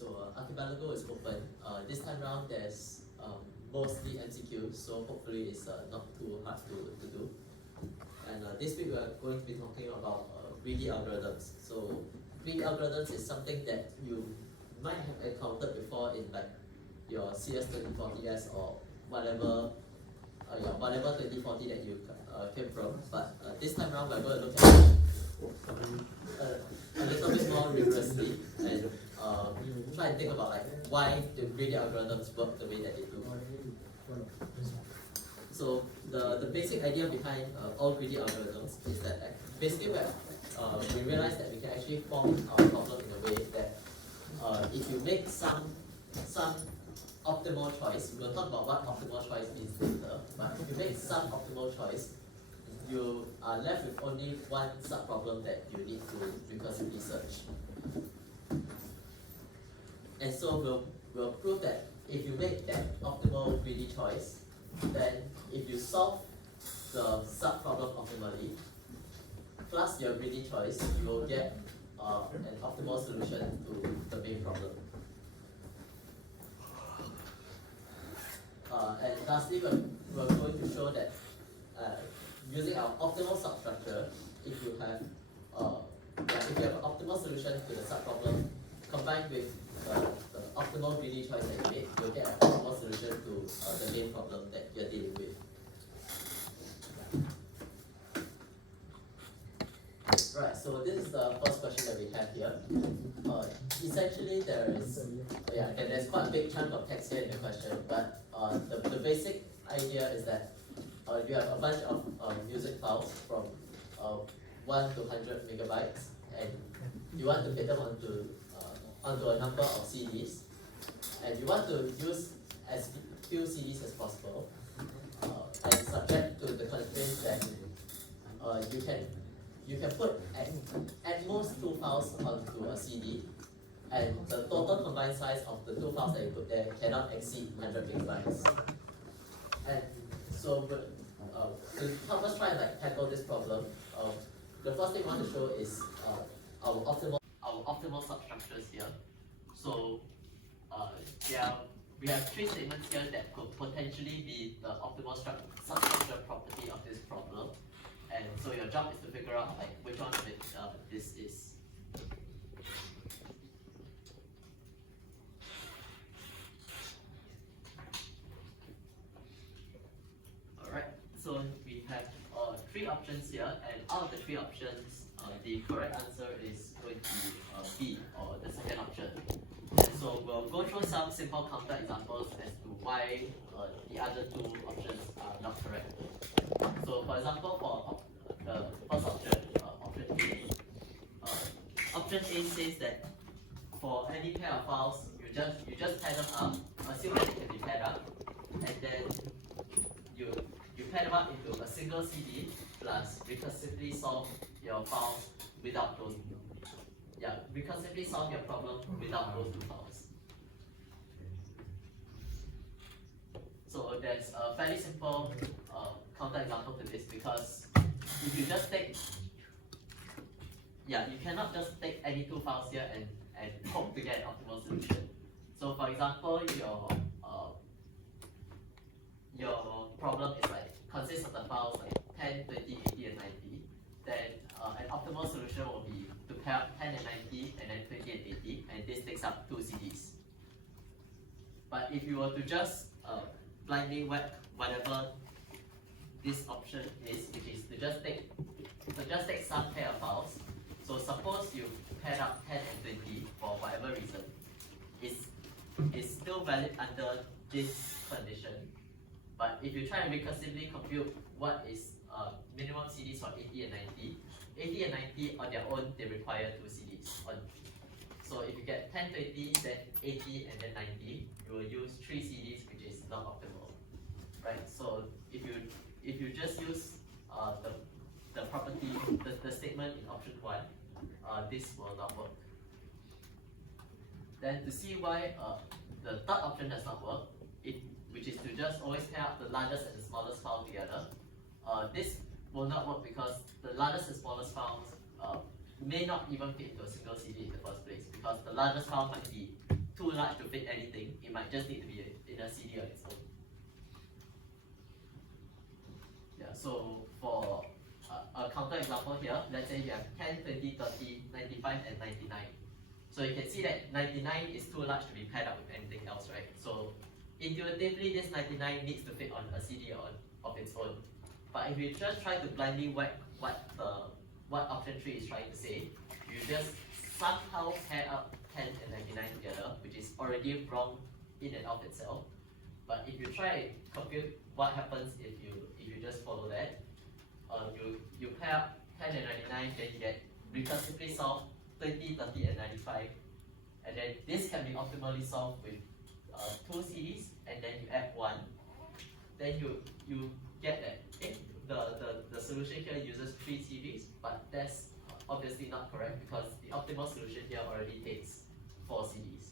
So Archipelago is open. This time around there's mostly MCQ, so hopefully it's not too hard to do. And this week we are going to be talking about greedy algorithms. So greedy algorithms is something that you might have encountered before in like your CS3230 or whatever 2040 that you came from. But this time around we're going to look at a little bit more rigorously and try and think about like why the greedy algorithms work the way that they do. So the basic idea behind all greedy algorithms is that basically we realize that we can actually form our problem in a way that if you make some optimal choice, we'll talk about what optimal choice means later, but if you make some optimal choice, you are left with only one subproblem that you need to recursively search. And so we'll prove that if you make that optimal greedy choice, then if you solve the subproblem optimally, plus your greedy choice, you will get an optimal solution to the main problem. And lastly, we're going to show that using our optimal substructure, if you have an optimal solution to the subproblem combined with the optimal greedy choice that you made, you'll get an optimal solution to the main problem that you're dealing with. Right, so this is the first question that we have here. Essentially, there's quite a big chunk of text here in the question, but the basic idea is that you have a bunch of music files from 1 to 100 megabytes, and you want to fit them onto a number of CDs, and you want to use as few CDs as possible, and subject to the constraints that you can put at most 2 files onto a CD, and the total combined size of the 2 files that you put there cannot exceed 100 megabytes. And so to help us try and tackle this problem, the first thing I want to show is our optimal substructures here. So we have 3 statements here that could potentially be the optimal substructure property of this problem. And so your job is to figure out which one of it this is. Alright, so we have 3 options here, and out of the 3 options, the correct answer is going to be B, or the second option. And so we'll go through some simple counter examples as to why the other 2 options are not correct. So for example, for the first option, option A says that for any pair of files, you just pair them up, assume that it can be paired up, and then you pair them up into a single CD plus recursively solve your files without those. Recursively solve your problem without those 2 files. So there's a fairly simple counter example to this, because if you just take, you cannot just take any 2 files here and hope to get an optimal solution. So for example, your problem is consists of the files 10, 20, 80, and 90. Then an optimal solution will be to pair up 10 and 90, and then 20 and 80, and this takes up 2 CDs. But if you were to just blindly whack whatever this option is, which is to just take some pair of files. So suppose you paired up 10 and 20 for whatever reason, it's still valid under this condition. But if you try and recursively compute what is minimum CDs for 80 and 90 on their own, they require 2 CDs. So if you get 10, 20, then 80, and then 90, you will use 3 CDs, which is not optimal, right? So if you just use the property, the statement in option 1, this will not work. Then to see why the third option does not work, which is to just always pair up the largest and the smallest file together, this will not work because the largest and smallest files may not even fit into a single CD in the first place, because the largest file might be too large to fit anything. It might just need to be in a CD on its own. Yeah, so for a counter example here, let's say you have 10, 20, 30, 95, and 99. So you can see that 99 is too large to be paired up with anything else, right? So intuitively, this 99 needs to fit on a CD of its own. But if you just try to blindly whack what option 3 is trying to say, you just somehow pair up 10 and 99 together, which is already wrong in and of itself. But if you try and compute what happens if you just follow that, you pair up 10 and 99, then you get recursively solved 20, 30, and 95. And then this can be optimally solved with 2 CDs, and then you add 1. Then you get that the solution here uses 3 CDs, but that's obviously not correct because the optimal solution here already takes 4 CDs.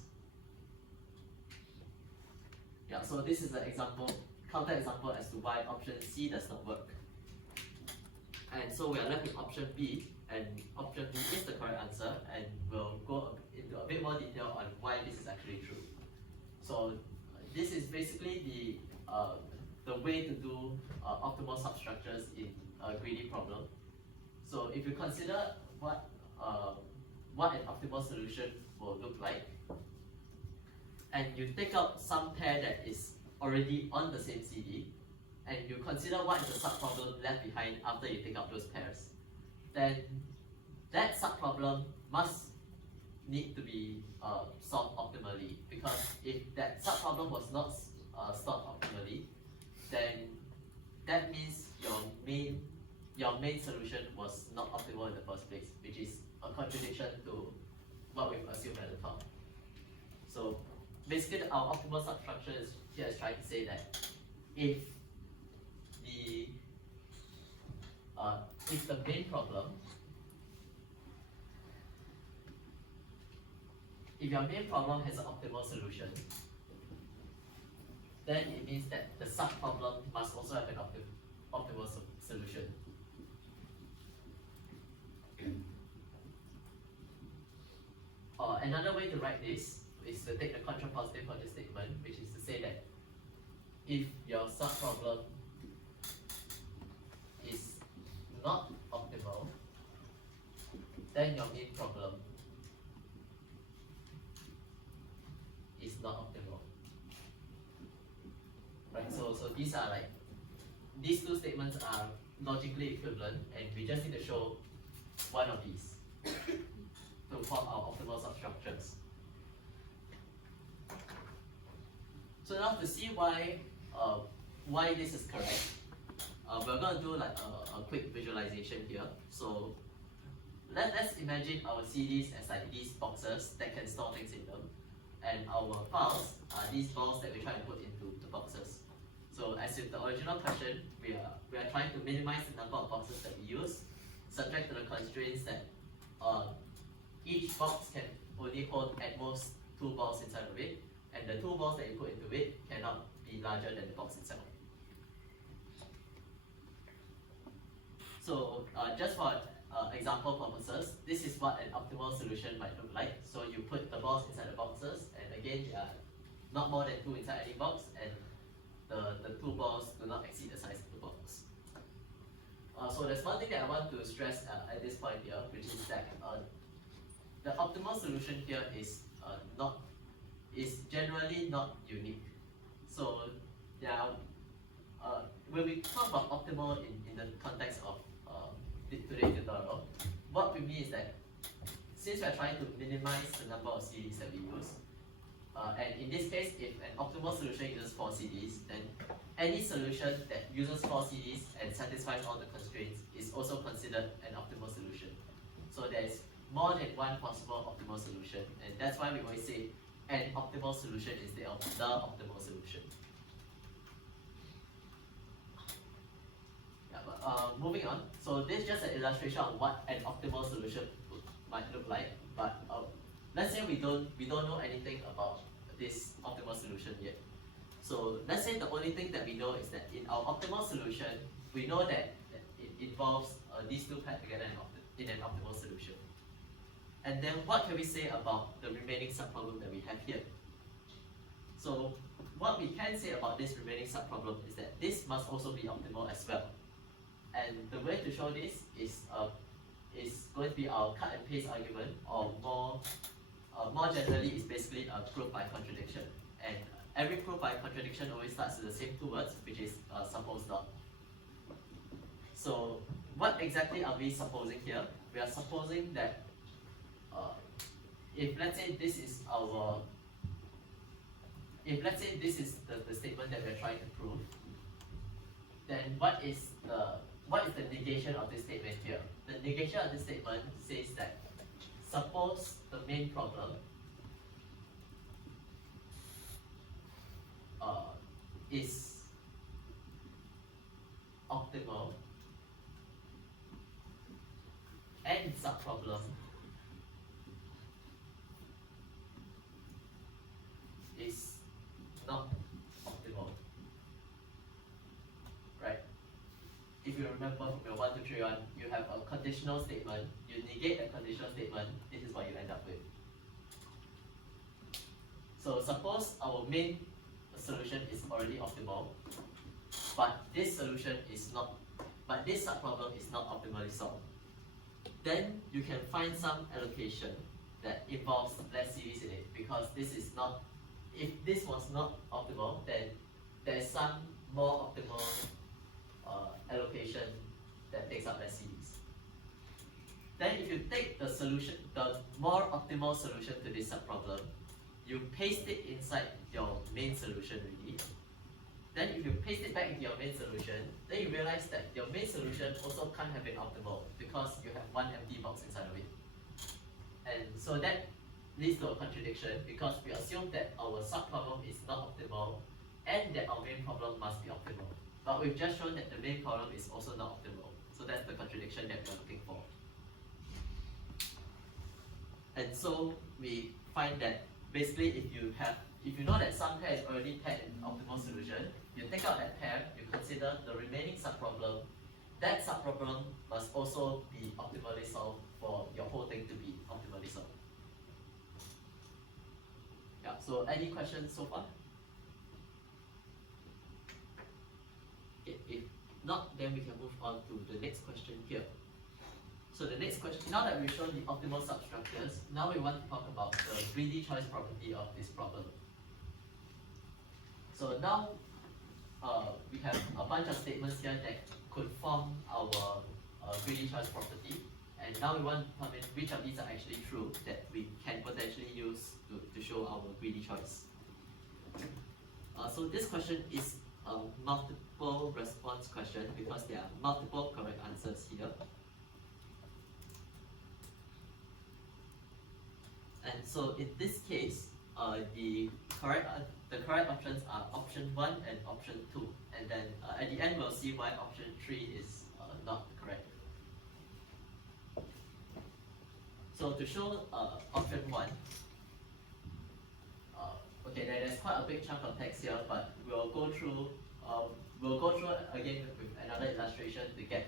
Yeah, so this is an example, counter example as to why option C does not work. And so we are left with option B, and option B is the correct answer, and we'll go into a bit more detail on why this is actually true. So this is basically the way to do optimal substructures in a greedy problem. So if you consider what an optimal solution will look like, and you take out some pair that is already on the same CD, and you consider what is the subproblem left behind after you take out those pairs, then that subproblem must need to be solved optimally, because if that subproblem was not solved optimally, then that means your main solution was not optimal in the first place, which is a contradiction to what we've assumed at the top. So basically, our optimal substructure here is trying to say that if the main problem, if your main problem has an optimal solution, then it means that the subproblem must also have an optimal solution. Another way to write this is to take the contrapositive of the statement, which is to say that if your subproblem is not optimal, then your main problem is not optimal. Right? So these two statements are logically equivalent, and we just need to show one of these to form our optimal substructures. So now to see why this is correct, we're going to do like a quick visualization here. So let's imagine our CDs as like these boxes that can store things in them, and our files are these balls that we try to put into the boxes. So as with the original question, we are trying to minimize the number of boxes that we use, subject to the constraints that each box can only hold at most 2 balls inside of it, and the 2 balls that you put into it cannot be larger than the box itself. So just for example purposes, this is what an optimal solution might look like. So you put the balls inside the boxes, and again, not more than 2 inside any box, and the 2 balls do not exceed the size of the box. So there's one thing that I want to stress at this point here, which is that the optimal solution here is generally not unique. So when we talk about optimal in the context of today's tutorial, what we mean is that since we're trying to minimize the number of CDs that we use, and in this case, if an optimal solution uses 4 CDs, then any solution that uses 4 CDs and satisfies all the constraints is also considered an optimal solution. So there is more than one possible optimal solution, and that's why we always say an optimal solution instead of the optimal solution. Yeah, but moving on. So this is just an illustration of what an optimal solution might look like. But let's say we don't know anything about this optimal solution yet. So let's say the only thing that we know is that in our optimal solution, we know that it involves these 2 paired together in an optimal solution. And then what can we say about the remaining subproblem that we have here? So what we can say about this remaining subproblem is that this must also be optimal as well. And the way to show this is going to be our cut and paste argument, or more generally is basically a proof by contradiction. And every proof by contradiction always starts with the same two words, which is suppose not. So what exactly are we supposing here? We are supposing that if let's say this is the statement that we're trying to prove, then what is the negation of this statement here? The negation of this statement says that suppose the main problem is optimal and subproblem is not optimal, right? If you remember from your 1, 2, 3, 1, you have a conditional statement, you negate the conditional statement, this is what you end up with. So suppose our main solution is already optimal, but this solution is not, but this subproblem is not optimally solved. Then you can find some allocation that involves less series in it, because this is not, if this was not optimal, then there is some more optimal allocation that takes up less series. Then if you take the solution, the more optimal solution to this subproblem, you paste it inside your main solution already. Then if you paste it back into your main solution, then you realize that your main solution also can't have been optimal because you have one empty box inside of it. And so that leads to a contradiction, because we assume that our subproblem is not optimal and that our main problem must be optimal. But we've just shown that the main problem is also not optimal. So that's the contradiction that we're looking for. And so we find that basically if you know that some pair is already paired in optimal solution, you take out that pair, you consider the remaining subproblem. That subproblem must also be optimally solved for your whole thing to be optimally solved. Yeah, so any questions so far? Okay, if not, then we can move on to the next question here. So the next question, now that we've shown the optimal substructures, now we want to talk about the greedy choice property of this problem. So now we have a bunch of statements here that could form our greedy choice property, and now we want to determine which of these are actually true that we can potentially use to show our greedy choice. So this question is a multiple response question because there are multiple correct answers here. And so in this case, the correct options are option 1 and option 2. And then at the end, we'll see why option 3 is not correct. So to show option 1, okay, there's quite a big chunk of text here, but we'll go through again with another illustration to get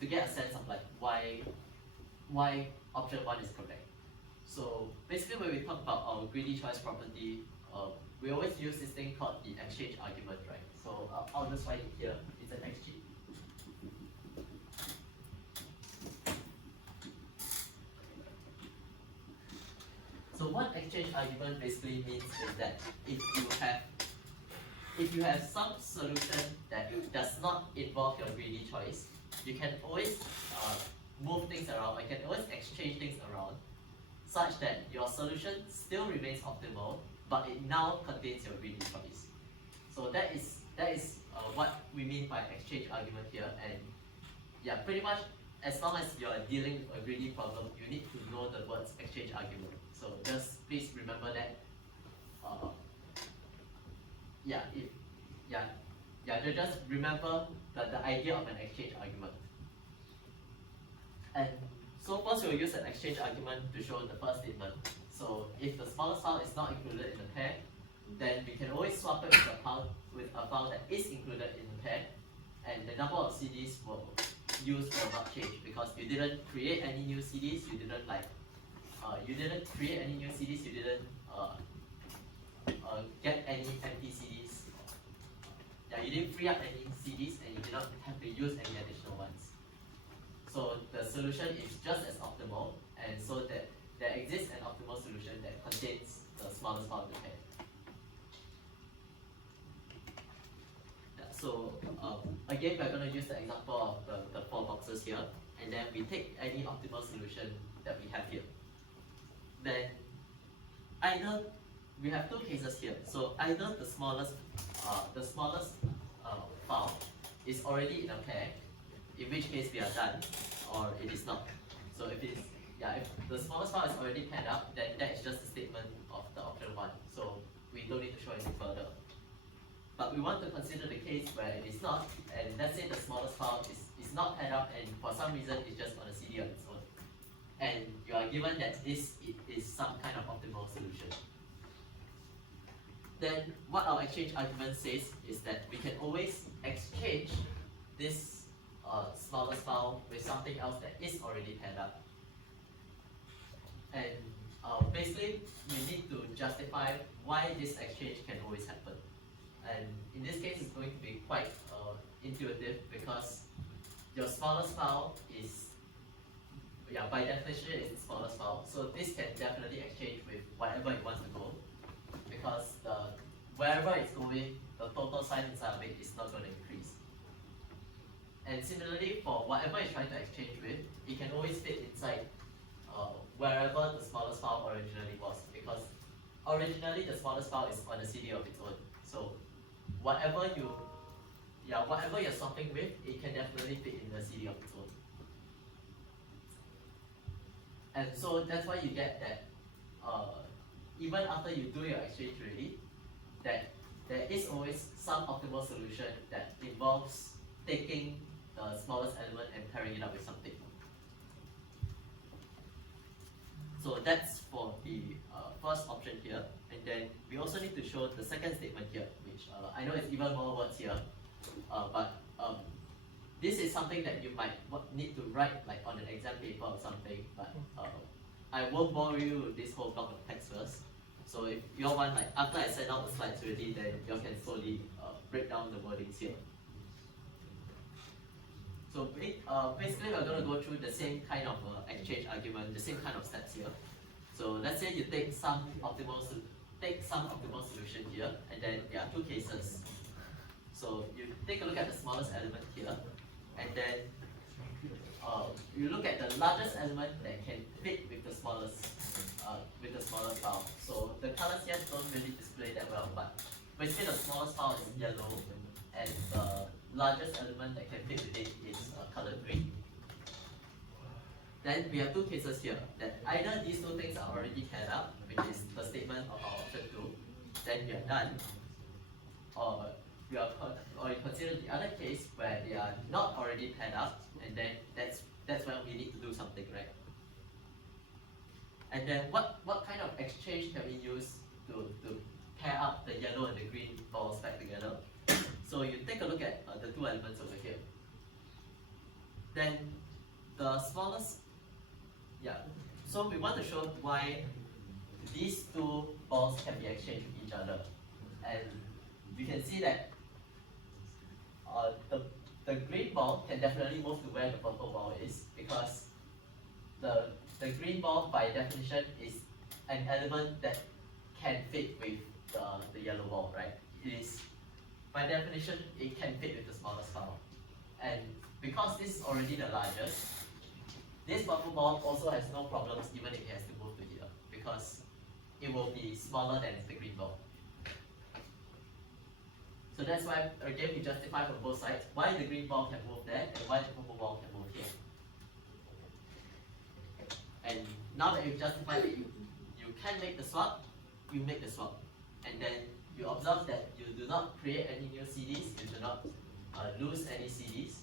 a sense of like why option 1 is correct. So basically when we talk about our greedy choice property, we always use this thing called the exchange argument, right? So I'll just write it here. It's an XG. So what exchange argument basically means is that if you have some solution that does not involve your greedy choice, you can always move things around, or you can always exchange things around, such that your solution still remains optimal, but it now contains your greedy choice. So that is what we mean by exchange argument here. And yeah, pretty much as long as you're dealing with a greedy problem, you need to know the words exchange argument. So just please remember that. Just remember the idea of an exchange argument. And so first we'll use an exchange argument to show the first statement. So if the smallest file is not included in the pair, then we can always swap it with a file that is included in the pair, and the number of CDs will not change because you didn't create any new CDs, you didn't create any new CDs, you didn't get any empty CDs. Yeah, you didn't free up any CDs and you did not have to use any additional ones. So the solution is just as optimal, and so that there exists an optimal solution that contains the smallest file in the pair. Yeah, so again, we're going to use the example of the 4 boxes here, and then we take any optimal solution that we have here. Then either we have 2 cases here. So either the smallest file is already in a pair, in which case we are done, or it is not. So if the smallest file is already paired up, then that is just a statement of the option 1. So we don't need to show any further. But we want to consider the case where it is not, and let's say the smallest file is not paired up, and for some reason it's just on a CD on its own. And you are given that this is some kind of optimal solution. Then what our exchange argument says is that we can always exchange this smallest file with something else that is already paired up. And basically, we need to justify why this exchange can always happen. And in this case, it's going to be quite intuitive, because your smallest file is, by definition, it's the smallest file. So this can definitely exchange with whatever it wants to go, because wherever it's going, the total size inside of it is not going to increase. And similarly, for whatever it's trying to exchange with, it can always fit inside wherever the smallest file originally was, because originally the smallest file is on a CD of its own. So whatever you're swapping with, it can definitely fit in the CD of its own. And so that's why you get that even after you do your exchange already, that there is always some optimal solution that involves taking the smallest element and pairing it up with something. So that's for the first option here. And then we also need to show the second statement here, which I know it's even more words here, but this is something that you might need to write like on an exam paper or something, but I won't bore you with this whole block of text first. So if you all want, like after I send out the slides already, then you all can slowly break down the wordings here. So basically, we're going to go through the same kind of exchange argument, the same kind of steps here. So let's say you take some optimal solution here, and then there are 2 cases. So you take a look at the smallest element here, and then you look at the largest element that can fit with the smallest file. So the colors here don't really display that well, but basically the smallest file is yellow, and the largest element that can fit with it is colored green. Then we have 2 cases here, that either these 2 things are already paired up, which is the statement of our option 2, then we are done, or you consider the other case where they are not already paired up, and then that's when we need to do something, right? And then what kind of exchange can we use to pair up the yellow and the green balls back together? So you take a look at the 2 elements over here. Then the smallest, so we want to show why these 2 balls can be exchanged with each other. And we can see that the green ball can definitely move to where the purple ball is, because the green ball by definition is an element that can fit with the yellow ball, right? It is, by definition, it can fit with the smallest file. And because this is already the largest, this purple ball also has no problems even if it has to move to here, because it will be smaller than the green ball. So that's why, again, we justify from both sides why the green ball can move there and why the purple ball can move here. And now that you've justified that you can make the swap, you make the swap. And then you observe that you do not create any new CDs, you do not lose any CDs.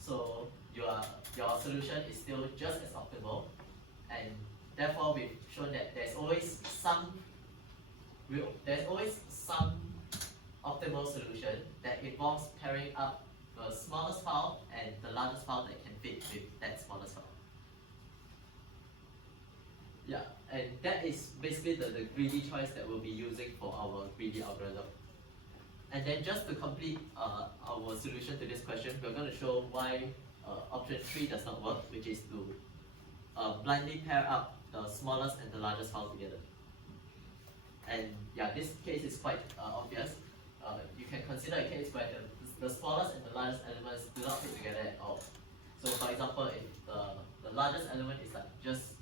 So your solution is still just as optimal. And therefore, we've shown that there's always some optimal solution that involves pairing up the smallest file and the largest file that can fit with that smallest file. Yeah, and that is basically the greedy choice that we'll be using for our greedy algorithm. And then just to complete our solution to this question, we're going to show why option 3 does not work, which is to blindly pair up the smallest and the largest file together. And yeah, this case is quite obvious. You can consider a case where the smallest and the largest elements do not fit together at all. So for example, if the largest element is like just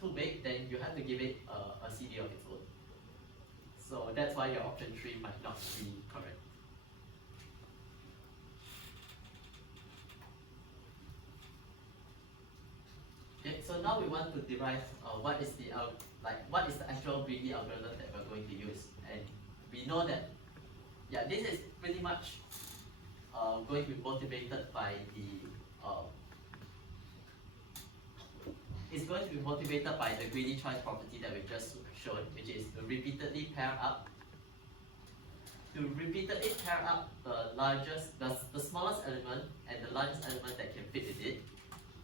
too big, then you have to give it a CD of its own. So that's why your option 3 might not be correct. Okay, so now we want to derive what is the actual greedy algorithm that we're going to use, and we know that this is pretty much going to be motivated by it's going to be motivated by the greedy choice property that we just shown, which is to repeatedly pair up the smallest element and the largest element that can fit with it,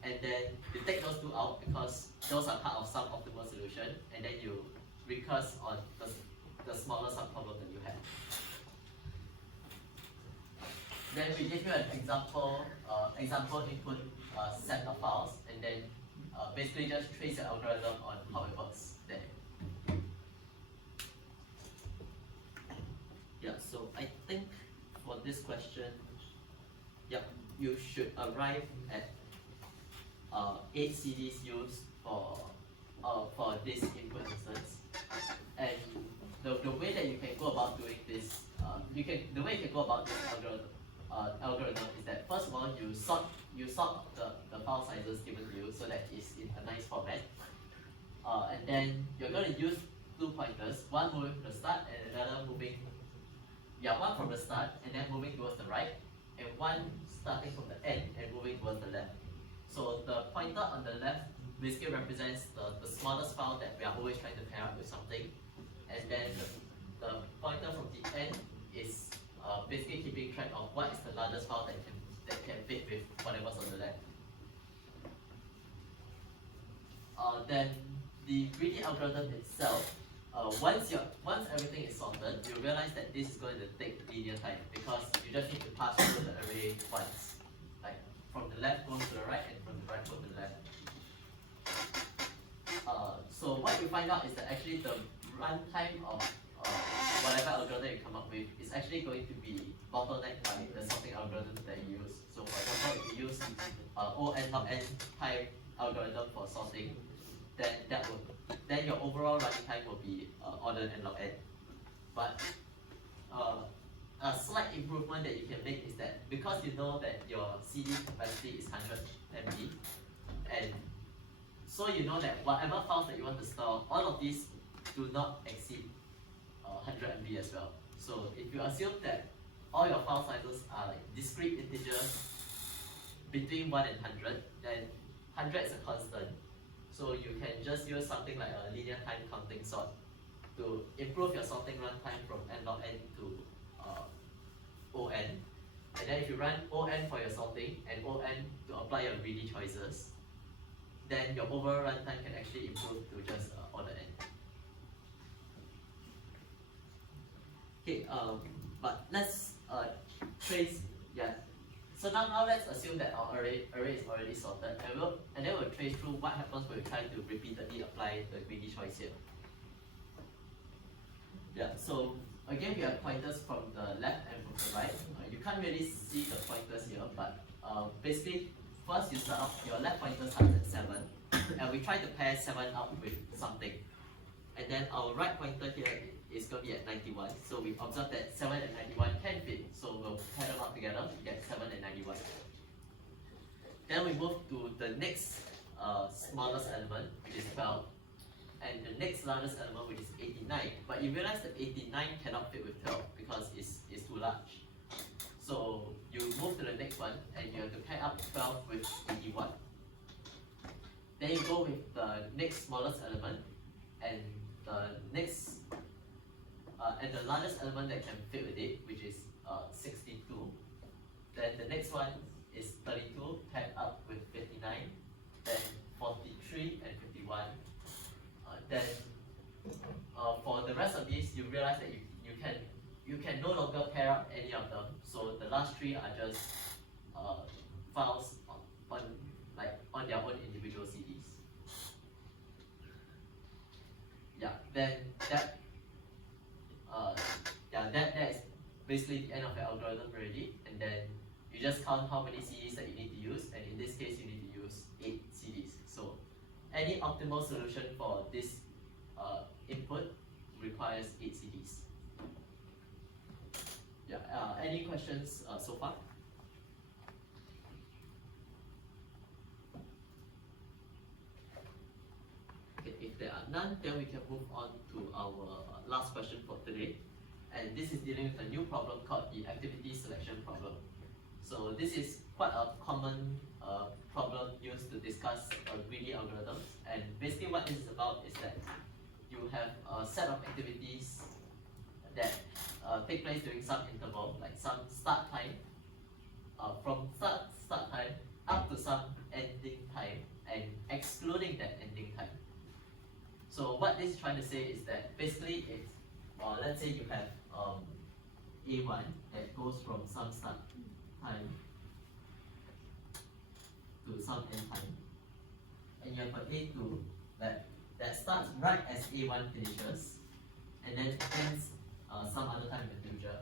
and then you take those two out because those are part of some optimal solution, and then you recurse on the smaller subproblem that you have. Then we give you an example input set of files, and then basically just trace your algorithm on how it works there. Yeah, so I think for this question, you should arrive at 8 CDs used for this input instance. And the way that you can go about doing this, the way you can go about this algorithm is that first of all you sort the file sizes given to you so that it's in a nice format. And then you're going to use 2 pointers, one moving from the start and another moving, one from the start and then moving towards the right, and one starting from the end and moving towards the left. So the pointer on the left basically represents the smallest file that we are always trying to pair up with something, and then the pointer from the end is basically keeping track of what is the largest file that can fit with whatever's on the left. Then the greedy algorithm itself, once everything is sorted, you realize that this is going to take linear time because you just need to pass through the array once, like from the left goes to the right and from the right goes to the left. So what you find out is that actually the runtime of whatever algorithm you come up with is actually going to be bottlenecked by the sorting algorithm that you use. So for example, if you use ON not N type algorithm for sorting, then your overall running time will be ordered n log n. But a slight improvement that you can make is that because you know that your CD capacity is 100 MB, and so you know that whatever files that you want to store, all of these do not exceed 100 MB as well. So if you assume that all your file sizes are like discrete integers between 1 and 100, then 100 is a constant. So you can just use something like a linear time counting sort to improve your sorting runtime from n log n to ON. And then if you run ON for your sorting and ON to apply your greedy choices, then your overall runtime can actually improve to just order n. Okay, but let's trace, So now let's assume that our array is already sorted, and then we'll trace through what happens when we try to repeatedly apply the greedy choice here. So again we have pointers from the left and from the right. You can't really see the pointers here, but basically first you start off, your left pointer starts at 7, and we try to pair 7 up with something. And then our right pointer here is going to be at 91. So we've observed that 7 and 91 can fit. So we'll pair them up together to get 7 and 91. Then we move to the next smallest element, which is 12. And the next largest element, which is 89. But you realize that 89 cannot fit with 12 because it's too large. So you move to the next one and you have to pair up 12 with 81. Then you go with the next smallest element and the largest element that can fit with it, which is 62. Then the next one is 32 paired up with 59. Then 43 and 51 you realize that you can no longer pair up any of them. So the last three are just files on their own individual CDs. Yeah, then that that is basically the end of the algorithm already, and then you just count how many CDs that you need to use, and in this case you need to use 8 CDs. So any optimal solution for this input requires 8 CDs. Yeah. Any questions so far? Okay, if there are none, then we can move on to our last question for today. And this is dealing with a new problem called the activity selection problem. So this is quite a common problem used to discuss greedy algorithms. And basically what this is about is that you have a set of activities that take place during some interval, like some start time, from start time up to some ending time, and excluding that ending time. So what this is trying to say is that basically it's, let's say you have A1 that goes from some start time to some end time, and you have an A2 that starts right as A1 finishes, and then ends some other time in the future.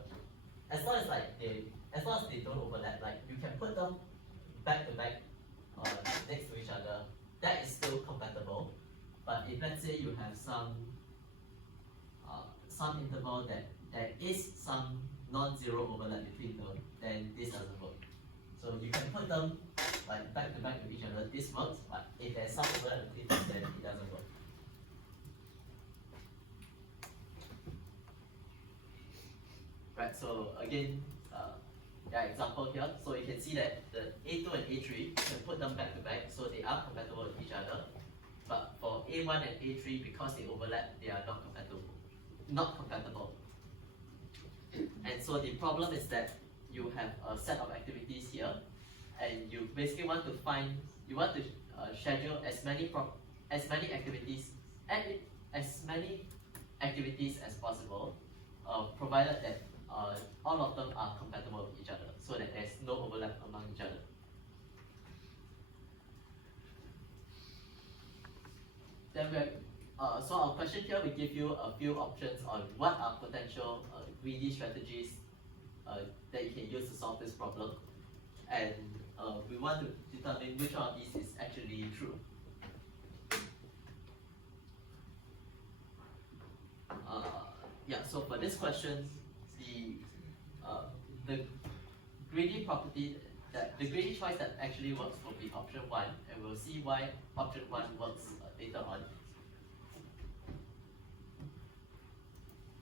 As long as they don't overlap, like you can put them back to back next to each other, that is still compatible. But if let's say you have some interval that there is some non-zero overlap between them, then this doesn't work. So you can put them like back to back with each other, this works, but if there's some overlap between them, then it doesn't work. Right, so again, example here. So you can see that the A2 and A3, you can put them back to back, so they are compatible with each other. But for A1 and A3, because they overlap, they are not compatible. And so the problem is that you have a set of activities here, and you basically want to schedule as many activities as possible, provided that all of them are compatible with each other, so that there's no overlap among each other. Then so our question here will give you a few options on what are potential greedy strategies that you can use to solve this problem, and we want to determine which one of these is actually true. So for this question, the greedy choice that actually works will be option 1, and we'll see why option 1 works later on.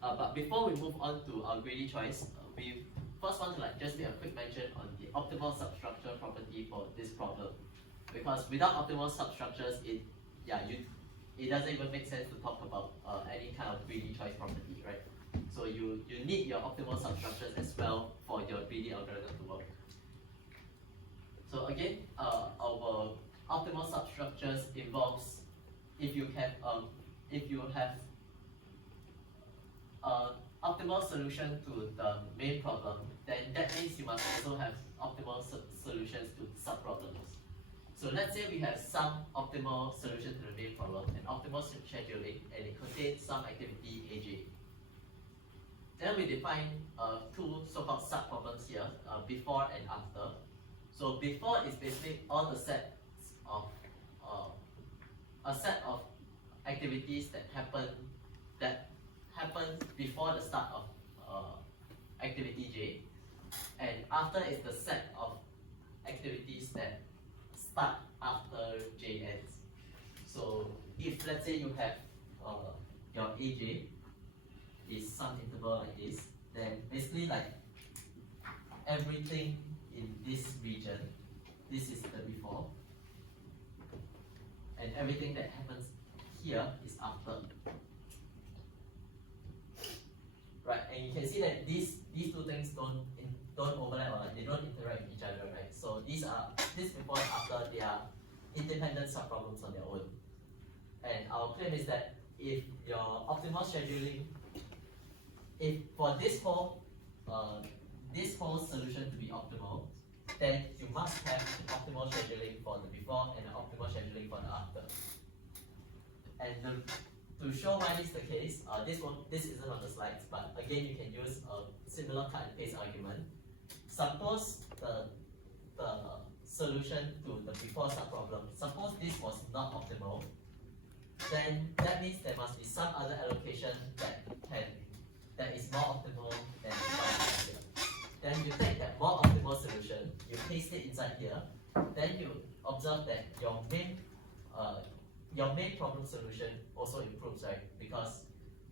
But before we move on to our greedy choice, we first want to just make a quick mention on the optimal substructure property for this problem, because without optimal substructures, it doesn't even make sense to talk about any kind of greedy choice property, right? So you need your optimal substructures as well for your greedy algorithm to work. So again, our optimal substructures involves if you have optimal solution to the main problem, then that means you must also have optimal solutions to subproblems. So let's say we have some optimal solution to the main problem and optimal scheduling, and it contains some activity AJ. Then we define two so-called subproblems here, before and after. So before is basically all the sets of a set of activities that happen before the start of activity J, and after is the set of activities that start after J ends. So if let's say you have your AJ is some interval like this, then basically like everything in this region, this is the before, and everything that happens here is after. Right, and you can see that these two things don't overlap, or they don't interact with each other, right? So this before and after, they are independent subproblems on their own. And our claim is that if your optimal scheduling if for this whole solution to be optimal, then you must have an optimal scheduling for the before and an optimal scheduling for the after. And to show why this is the case, this isn't on the slides, but again you can use a similar cut and paste argument. Suppose the solution to the before subproblem, suppose this was not optimal, then that means there must be some other allocation that is more optimal than what here. Then you take that more optimal solution, you paste it inside here, then you observe that your main problem solution also improves, right? Because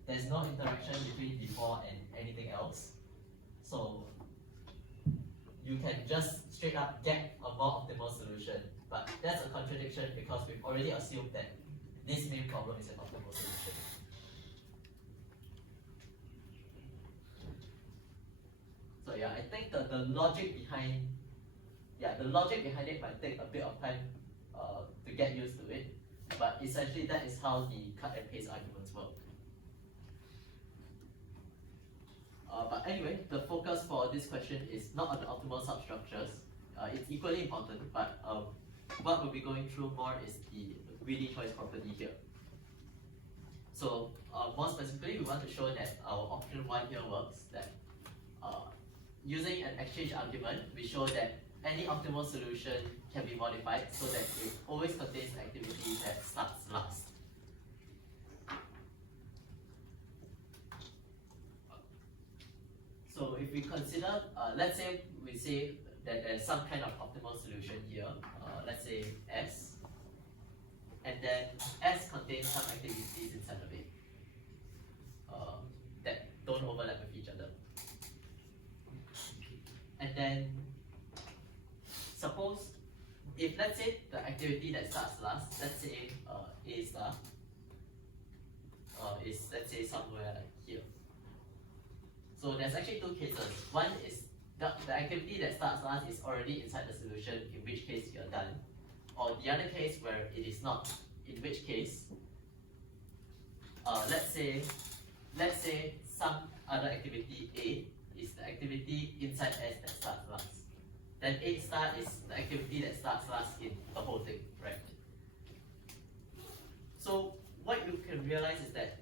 there's no interaction between before and anything else. So you can just straight up get a more optimal solution. But that's a contradiction because we've already assumed that this main problem is an optimal solution. So yeah, I think the logic behind it might take a bit of time to get used to it. But essentially that is how the cut and paste arguments work. But anyway, the focus for this question is not on the optimal substructures. It's equally important, but what we'll be going through more is the greedy choice property here. So more specifically, we want to show that our option 1 here works, that using an exchange argument, we show that any optimal solution can be modified so that it always contains an activity that starts last. So if we consider, let's say we say that there's some kind of optimal solution here, let's say S, and then S contains some activities inside of it that don't overlap with each other. And then suppose if, let's say, the activity that starts last, let's say A star is, let's say, somewhere like here. So there's actually two cases. One is the activity that starts last is already inside the solution, in which case you're done. Or the other case where it is not, in which case, let's say some other activity A is the activity inside S that starts last. Then A star is the activity that starts last in the whole thing, right? So what you can realize is that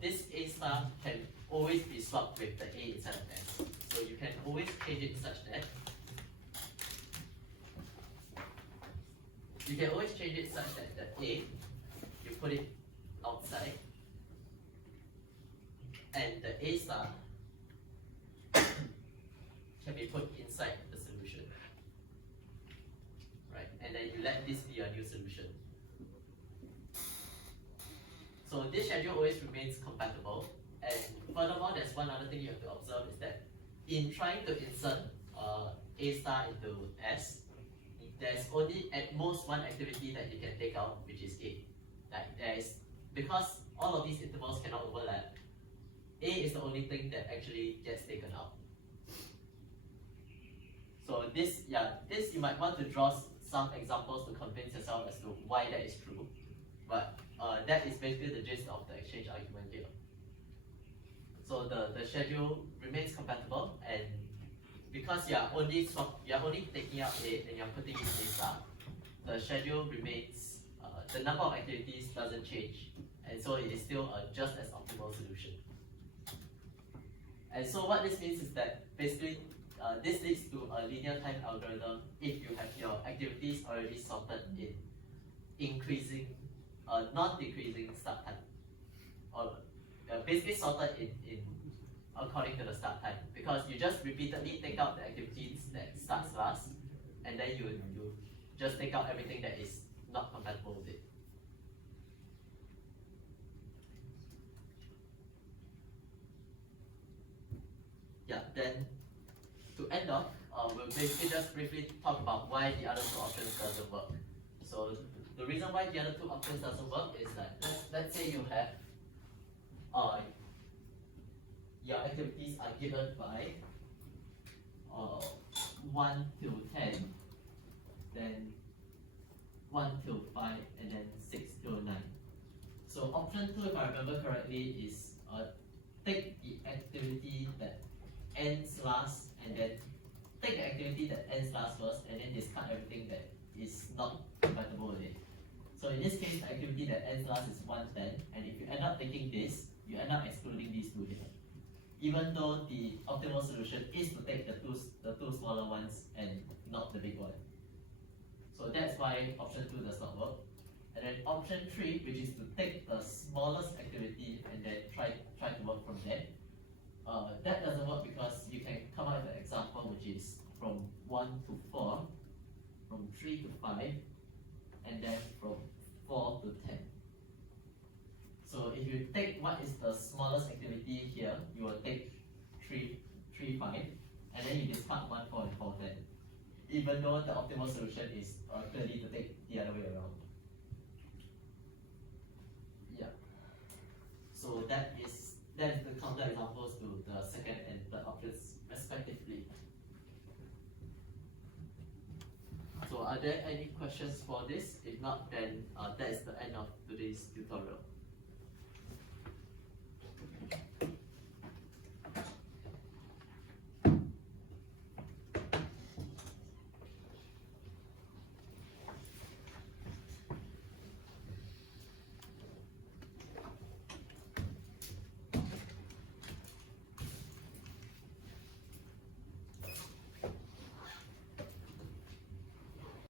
this A star can always be swapped with the A inside of S. So you can always change it such that the A, you put it outside, and the A star can be put inside the solution, right? And then you let this be your new solution. So this schedule always remains compatible. And furthermore, there's one other thing you have to observe is that in trying to insert A star into S, there's only at most one activity that you can take out, which is A. Like because all of these intervals cannot overlap, A is the only thing that actually gets taken out. So this you might want to draw some examples to convince yourself as to why that is true. But that is basically the gist of the exchange argument here. So the schedule remains compatible, and because you're only taking out A and you're putting in A star, the schedule remains, the number of activities doesn't change, and so it is still a just as optimal solution. And so what this means is that basically this leads to a linear time algorithm if you have your activities already sorted in increasing, non-decreasing start time, or basically sorted in according to the start time, because you just repeatedly take out the activities that starts last, and then you just take out everything that is not compatible with it. Yeah, then to end off, we'll basically just briefly talk about why the other two options doesn't work. So the reason why the other two options doesn't work is that let's say you have your activities are given by 1 to 10, then 1 to 5, and then 6 to 9. So option 2, if I remember correctly, is take the activity that ends last and then take the activity that ends last first and then discard everything that is not compatible with it. So in this case, the activity that ends last is 110, and if you end up taking this, you end up excluding these two here. Even though the optimal solution is to take the two smaller ones and not the big one. So that's why option 2 does not work. And then option 3, which is to take the smallest activity and then try to work from there. That doesn't work because you can come up with an example which is from 1 to 4, from 3 to 5, and then from 4 to 10. So if you take what is the smallest activity here, you will take 3, 5, and then you discard 1, 4, and 4, 10. Even though the optimal solution is clearly to take the other way around. Yeah. So that is the counter examples to the second and third options respectively. So are there any questions for this? If not, then that is the end of today's tutorial.